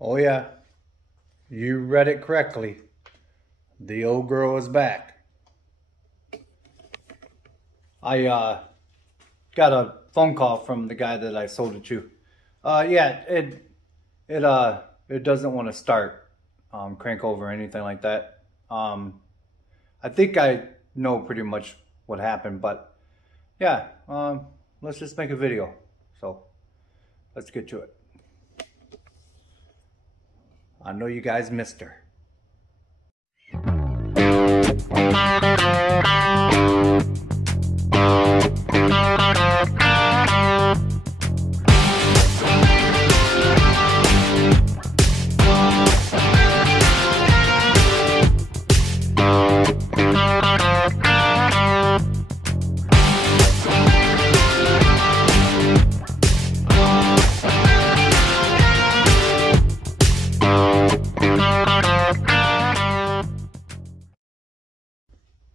Oh yeah, you read it correctly. The old girl is back. I got a phone call from the guy that I sold it to. Yeah, it doesn't want to start, crank over or anything like that. I think I know pretty much what happened, but yeah, let's just make a video. So let's get to it. I know you guys missed her.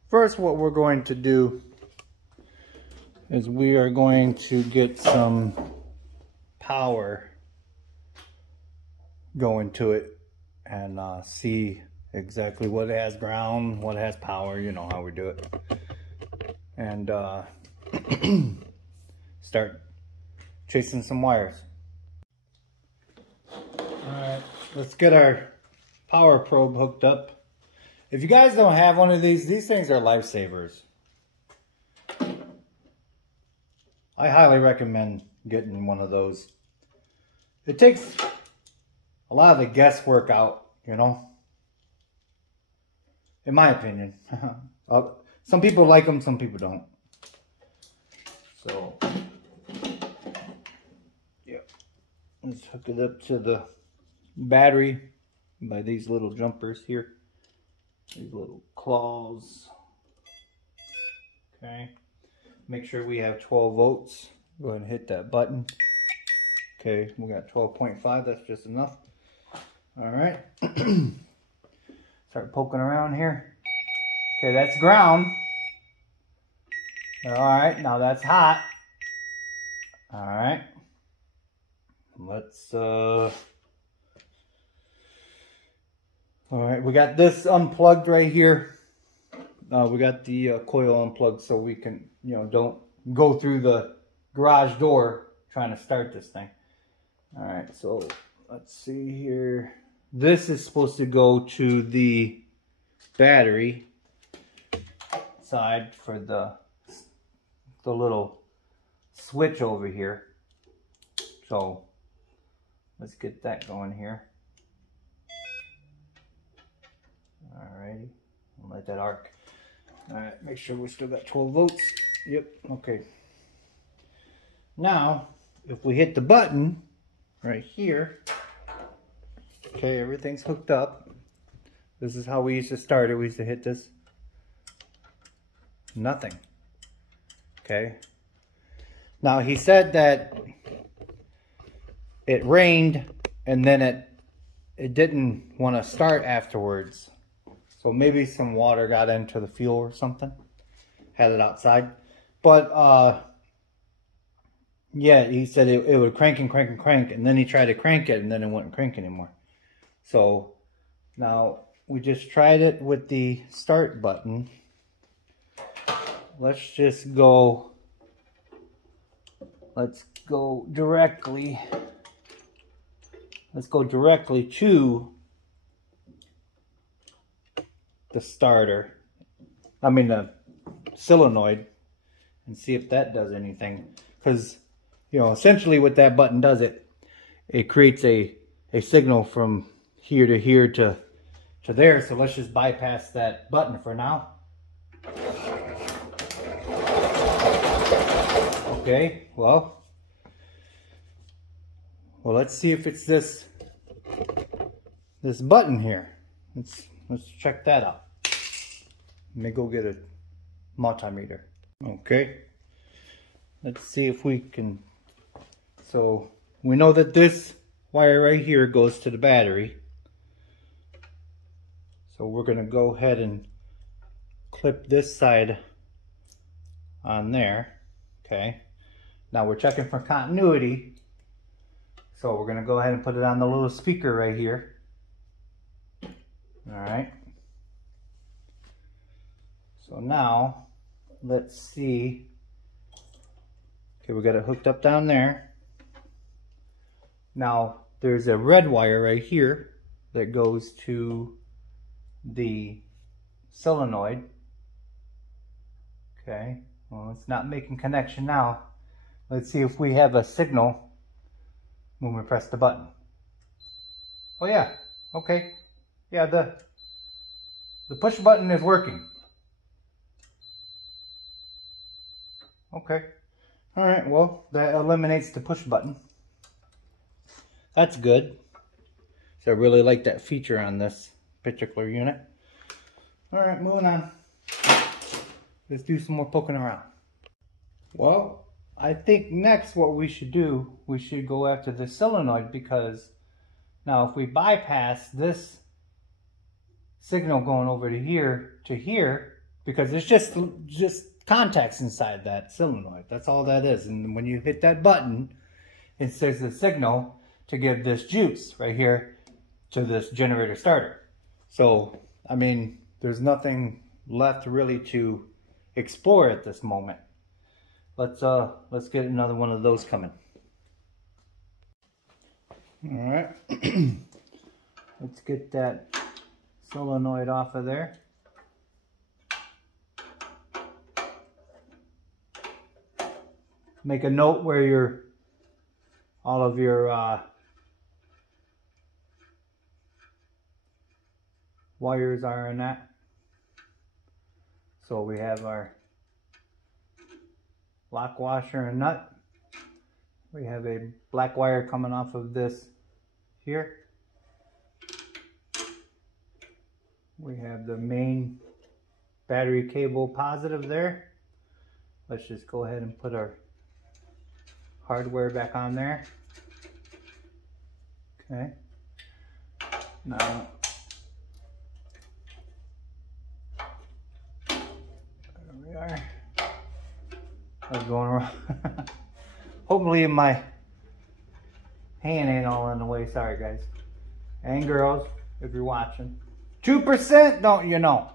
First, what we're going to do is we are going to get some power going to it and see exactly what has ground, what has power, you know how we do it. And start chasing some wires. Alright, let's get our power probe hooked up. If you guys don't have one of these things are lifesavers. I highly recommend getting one of those. It takes a lot of the guesswork out, you know, in my opinion. Some people like them, some people don't. So, yeah, let's hook it up to the battery by these little jumpers here. These little claws. Okay. Make sure we have 12 volts. Go ahead and hit that button. Okay, we got 12.5. That's just enough. All right. Start poking around here. Okay, that's ground. All right, now that's hot. All right. Let's all right, we got this unplugged right here. We got the coil unplugged so we can, you know, don't go through the garage door trying to start this thing. All right, so let's see here. This is supposed to go to the battery side for the little switch over here. So let's get that going here. Alrighty, I'll let that arc. Alright, make sure we still got 12 volts. Yep, okay. Now, if we hit the button right here, okay, everything's hooked up. This is how we used to start it. We used to hit this. Nothing. Okay. Now, he said that it rained and then it didn't want to start afterwards. So maybe some water got into the fuel or something. Had it outside. But, yeah, he said it would crank and crank and crank. And then he tried to crank it and then it wouldn't crank anymore. So, now we just tried it with the start button. Let's just go. Let's go directly. Let's go directly to the starter, I mean the solenoid, and see if that does anything. Because, you know, essentially what that button does, it creates a signal from here to here to there. So let's just bypass that button for now. Okay, well let's see if it's this button here. Let's check that out. Let me go get a multimeter. Okay. Let's see if we can. So we know that this wire right here goes to the battery. So we're going to go ahead and clip this side on there. Okay. Now we're checking for continuity. So we're gonna go ahead and put it on the little speaker right here. All right. So now, let's see. Okay, we got it hooked up down there. Now, there's a red wire right here that goes to the solenoid. Okay, well, it's not making connection now. Let's see if we have a signal when we press the button. Oh yeah, okay. Yeah, the push button is working. Okay. All right, well, that eliminates the push button. That's good. So I really like that feature on this particular unit. All right, moving on. Let's do some more poking around. Well, I think next what we should do, we should go after the solenoid, because now if we bypass this signal going over to here, because it's just contacts inside that solenoid. That's all that is. And when you hit that button, it says the signal to give this juice right here to this generator starter. So, I mean, there's nothing left really to explore at this moment. Let's get another one of those coming. All right. Let's get that solenoid off of there. Make a note where all of your wires are in that. So we have our lock washer and nut. We have a black wire coming off of this here. We have the main battery cable positive there. Let's just go ahead and put our hardware back on there. Okay. Now, there we are. I was going around. Hopefully my hand ain't all in the way. Sorry, guys. And girls, if you're watching. 2%, don't you know?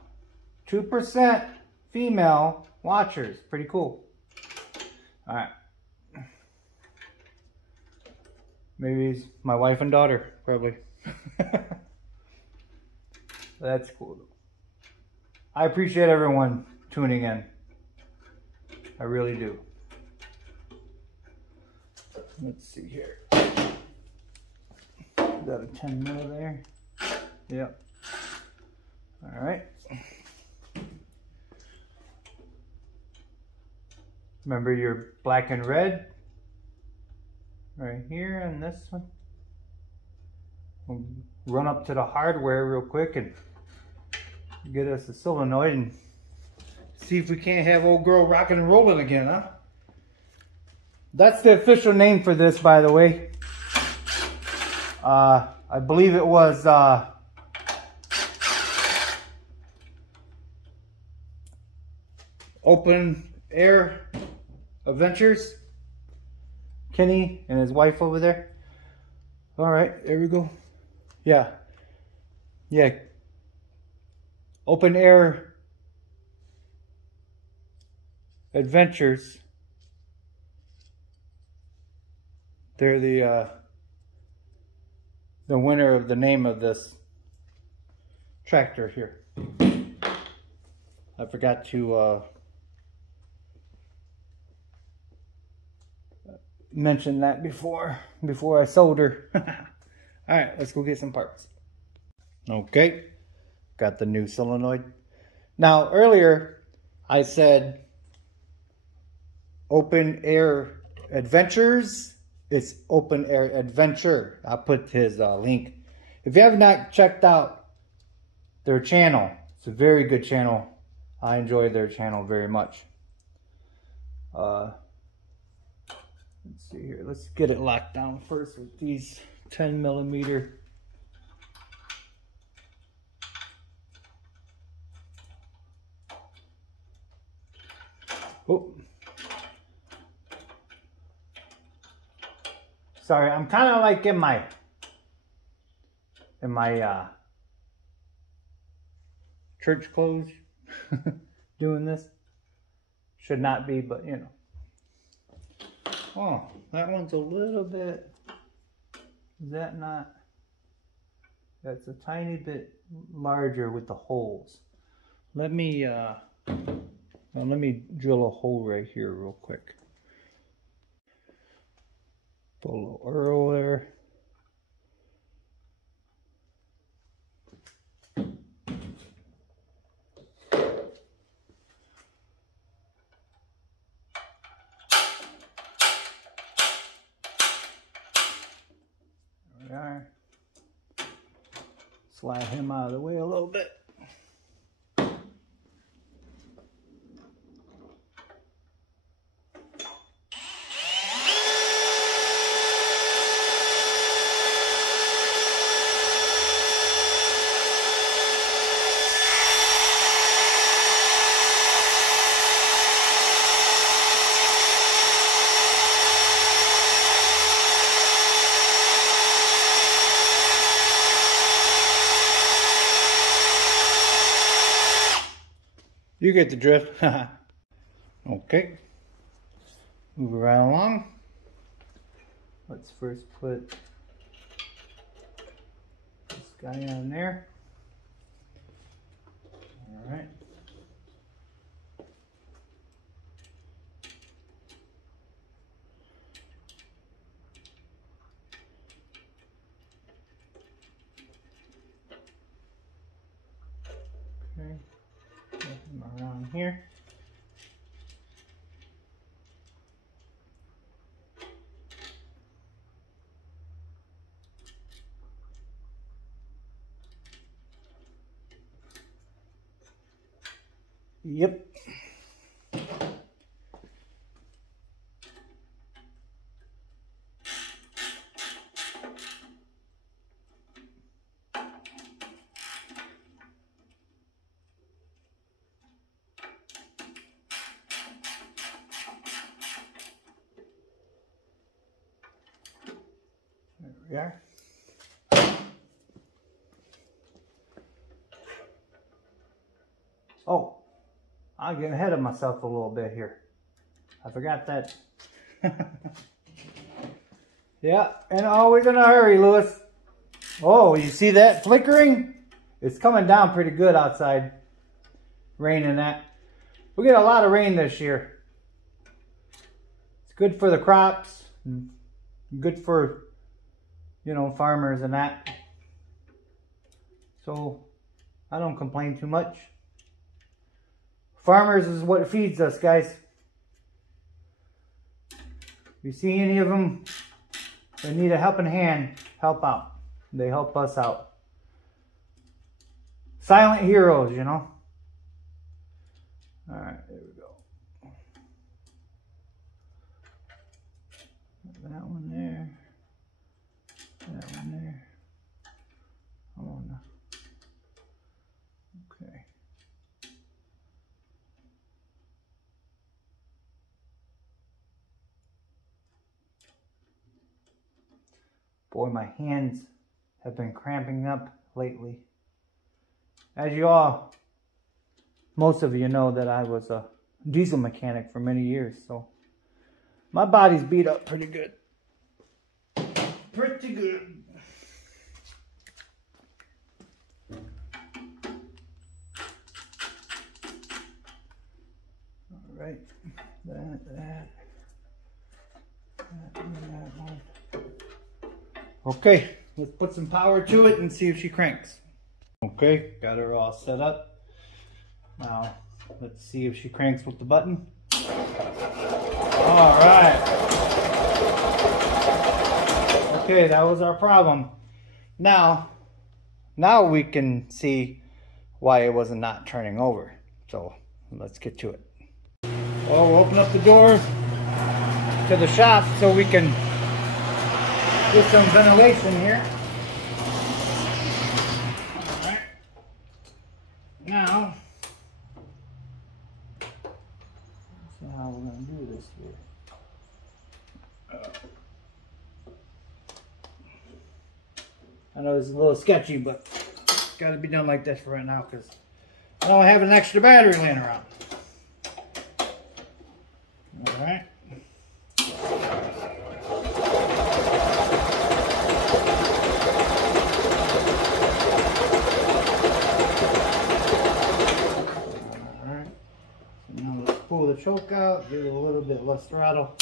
2% female watchers. Pretty cool. All right. Maybe it's my wife and daughter, probably. That's cool. I appreciate everyone tuning in. I really do. Let's see here. Got a 10 mil there. Yep. All right. Remember your black and red right here and this one. We'll run up to the hardware real quick and get us a solenoid and see if we can't have old girl rocking and rolling again, huh? That's the official name for this, by the way. I believe it was Open Air Adventures. Kenny and his wife over there. All right, there we go. Yeah. Open Air Adventures. They're the winner of the name of this tractor here. I forgot to mention that before I sold her. All right, let's go get some parts. Okay, got the new solenoid. Now earlier I said Open Air Adventures. It's Open Air Adventure. I'll put his link. If you have not checked out their channel, it's a very good channel. I enjoy their channel very much. Let's see here. Let's get it locked down first with these 10 millimeter. Oh. Sorry, I'm kind of like in my church clothes doing this. Should not be, but you know. Oh, that one's a little bit, is that not? That's a tiny bit larger with the holes. Let me drill a hole right here real quick. Put a little oil there. There we are. Slide him out of the way a little bit. You get the drift. Okay. Move right along. Let's first put this guy on there. All right. Okay. Around here. Yep. There we are. Oh, I'm getting ahead of myself a little bit here. I forgot that. Yeah, and always in a hurry, Lewis. Oh, you see that flickering? It's coming down pretty good outside. Rain and that. We get a lot of rain this year. It's good for the crops. Good for, you know, farmers and that. So I don't complain too much. Farmers is what feeds us, guys. If you see any of them that need a helping hand, help out. They help us out. Silent heroes, you know. All right, there we go. That one there. That one there. Come on now. Okay. Boy, my hands have been cramping up lately. As you all, most of you know that I was a diesel mechanic for many years, so my body's beat up pretty good. Pretty good. All right, that one. Okay, let's put some power to it and see if she cranks. Okay, got her all set up. Now, let's see if she cranks with the button. All right. Okay, that was our problem. Now we can see why it was not turning over. So, let's get to it. Well, we'll open up the door to the shop so we can get some ventilation here. All right. Now, let's see how we're going to do this here. know it's a little sketchy, but it's got to be done like this for right now because I don't have an extra battery laying around. All right. Pull the choke out, give it a little bit less throttle.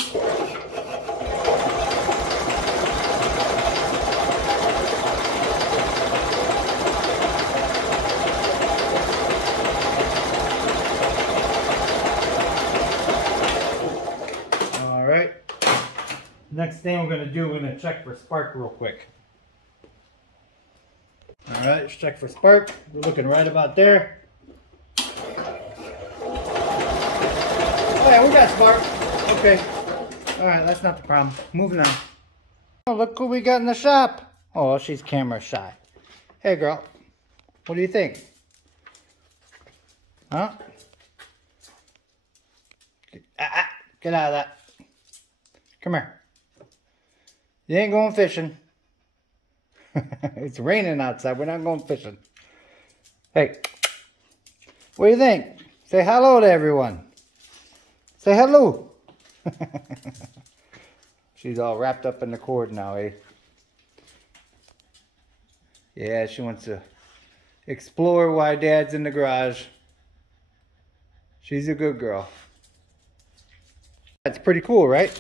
All right. Next thing we're going to do, we're going to check for spark real quick. All right, let's check for spark. We're looking right about there. Oh yeah, we got spark. Okay. Alright, that's not the problem. Moving on. Oh, look who we got in the shop. Oh, she's camera shy. Hey girl, what do you think? Huh? Get out of that. Come here. You ain't going fishing. It's raining outside. We're not going fishing. Hey, what do you think? Say hello to everyone. Say hello. She's all wrapped up in the cord now, eh? Yeah, she wants to explore why Dad's in the garage. She's a good girl. That's pretty cool, right?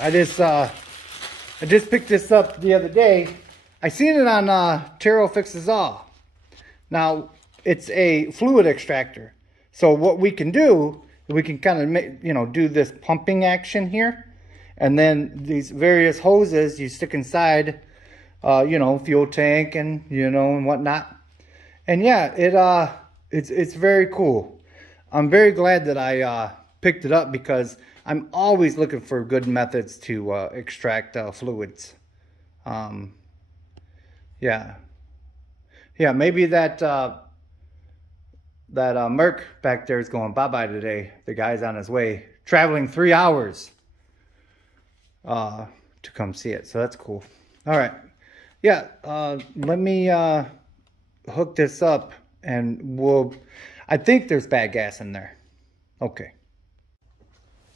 I just picked this up the other day. I seen it on Taro Fixes All. Now, it's a fluid extractor. So what we can do, we can kind of, do this pumping action here. And then these various hoses you stick inside, fuel tank and, and whatnot. And yeah, it's very cool. I'm very glad that I picked it up because I'm always looking for good methods to extract fluids. Yeah, maybe that Merc back there is going bye-bye today. The guy's on his way, traveling 3 hours to come see it. So that's cool. All right. Yeah, let me hook this up and I think there's bad gas in there. Okay.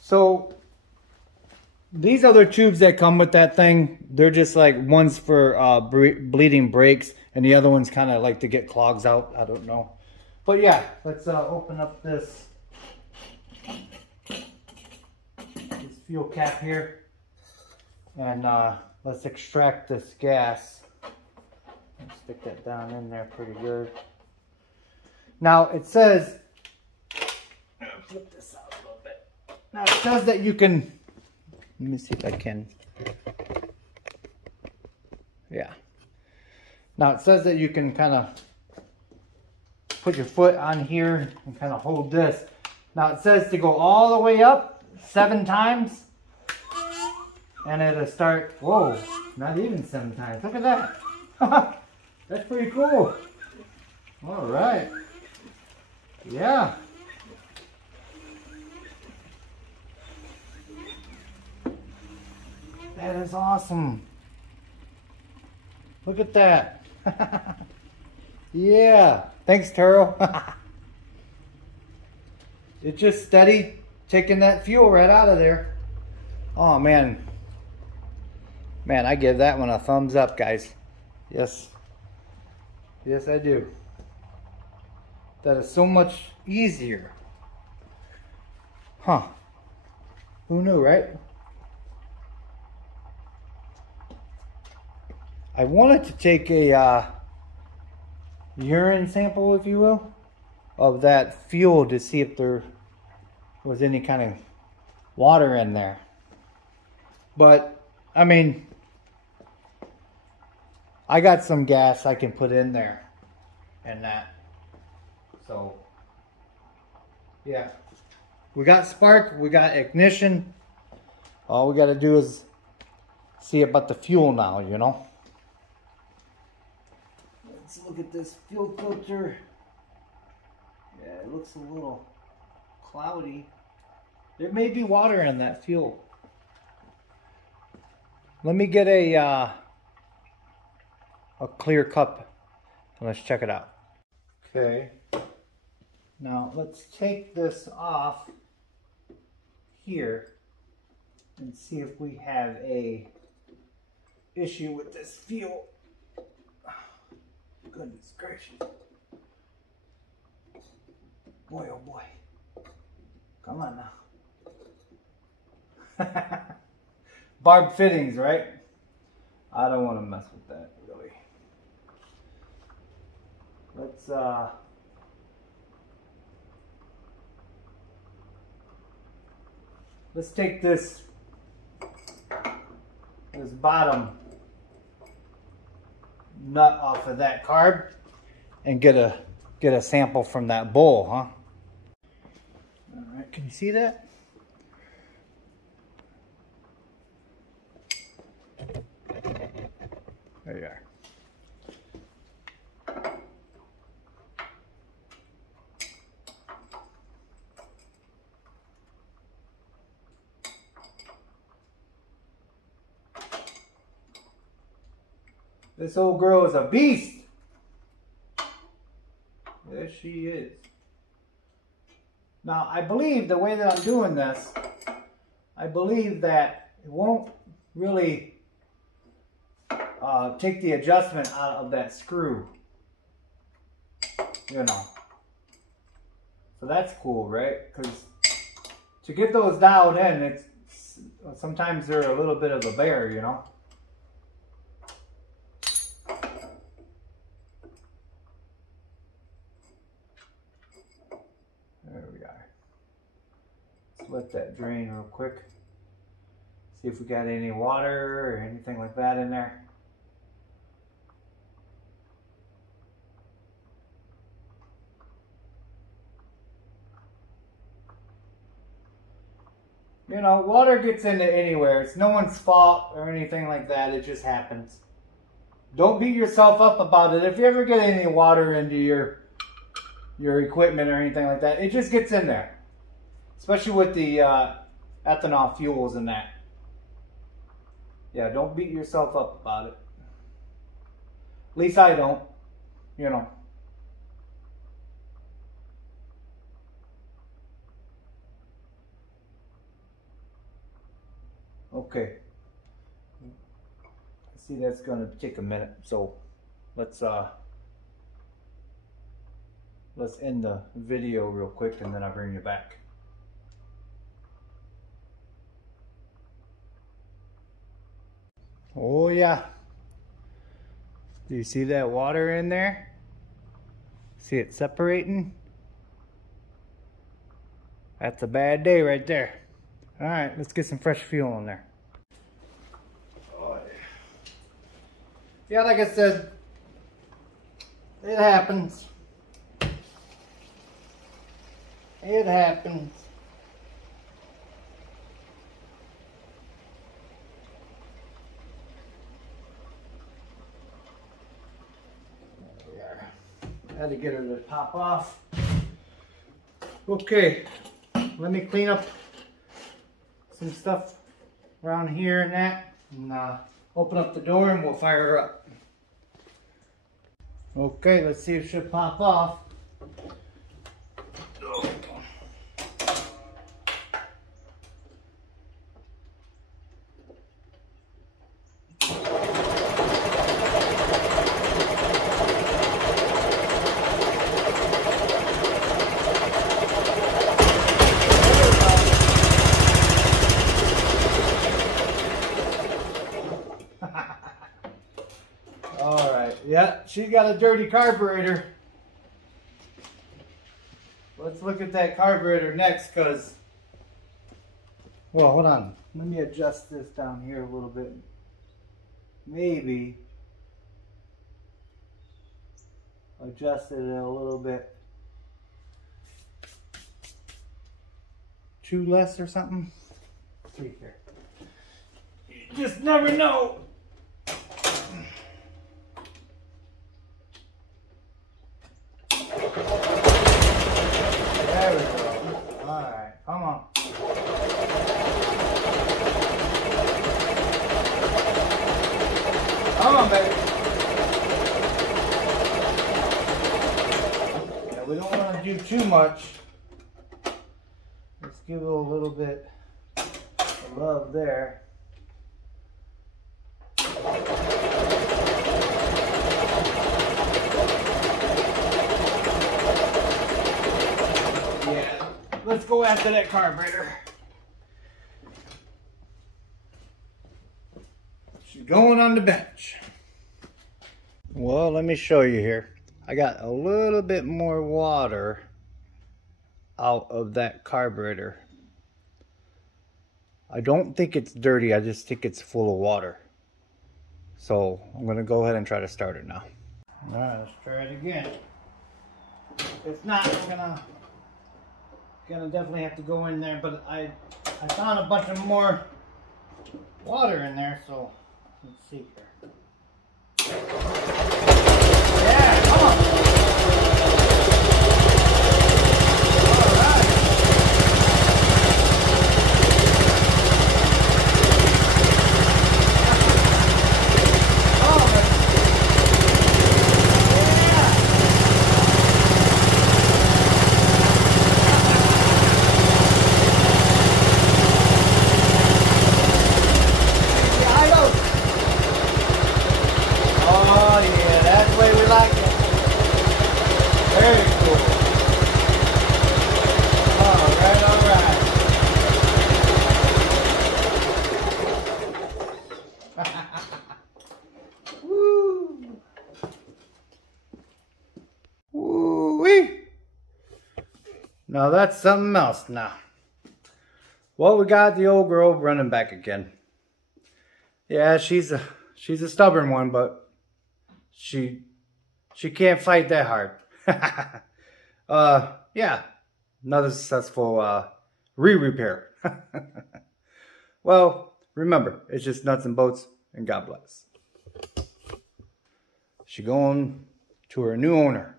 So these other tubes that come with that thing, they're just like one's for bleeding brakes and the other one's kind of like to get clogs out. I don't know. But yeah, let's open up this fuel cap here and let's extract this gas. Let's stick that down in there pretty good. Now it says, flip this out a little bit. Now it says that you can, let me see if I can. Yeah. Now it says that you can kind of put your foot on here and kind of hold this. Now it says to go all the way up 7 times. And it'll start, whoa, not even 7 times. Look at that. That's pretty cool. All right. Yeah. That is awesome. Look at that. Yeah. Thanks, Taro. It's just steady taking that fuel right out of there. Oh, man. Man, I give that one a thumbs up, guys. Yes. Yes, I do. That is so much easier. Huh. Who knew, right? I wanted to take a urine sample, if you will, of that fuel to see if there was any kind of water in there. But, I mean, I got some gas I can put in there and that. So, yeah. We got spark, we got ignition. All we got to do is see about the fuel now, Let's look at this fuel filter. Yeah, it looks a little cloudy. There may be water in that fuel. Let me get a a clear cup. And let's check it out. Okay. Now let's take this off here and see if we have a issue with this fuel. Goodness gracious. Boy, oh boy. Come on now. Barb fittings, right? I don't want to mess with that, really. Let's take this bottom nut off of that carb and get a sample from that bowl, huh? All right, can you see that? There you are. This old girl is a beast. Yes, she is. Now, I believe the way that I'm doing this, I believe that it won't really take the adjustment out of that screw. You know. So that's cool, right? Because to get those dialed in, it's sometimes they're a little bit of a bear, you know. There we are. Let's let that drain real quick. See if we got any water or anything like that in there. You know, water gets into anywhere. It's no one's fault or anything like that. It just happens. Don't beat yourself up about it. If you ever get any water into your equipment or anything like that, it just gets in there. Especially with the ethanol fuels and that. Yeah, don't beat yourself up about it. At least I don't, you know. Okay. See, that's gonna take a minute, so let's end the video real quick and then I'll bring you back. Oh yeah. Do you see that water in there? See it separating? That's a bad day right there. All right, let's get some fresh fuel in there. Oh, yeah, like I said, it happens. It happens. There we are. Had to get her to pop off. Okay, let me clean up some stuff around here and that, and open up the door and we'll fire her up. Okay, let's see if she'll pop off. Yeah, she got a dirty carburetor. Let's look at that carburetor next, because, well, hold on. Let me adjust this down here a little bit. Maybe adjust it a little bit too less or something. Let's see here. You just never know. There we go. Alright, come on. Come on, baby. do too much. Let's give it a little bit of love there. Yeah, let's go after that carburetor. She's going on the bench. Well, let me show you here. I got a little bit more water out of that carburetor. I don't think it's dirty, I just think it's full of water. So I'm gonna go ahead and try to start it now. All right, let's try it again. If not, I'm gonna definitely have to go in there, but I found a bunch of more water in there, so let's see here. Yeah, come on. Now that's something else now. Well, we got the old girl running back again. Yeah, she's a stubborn one, but she can't fight that hard. Yeah, another successful re-repair. Well, remember, it's just nuts and bolts, and God bless. She going to her new owner.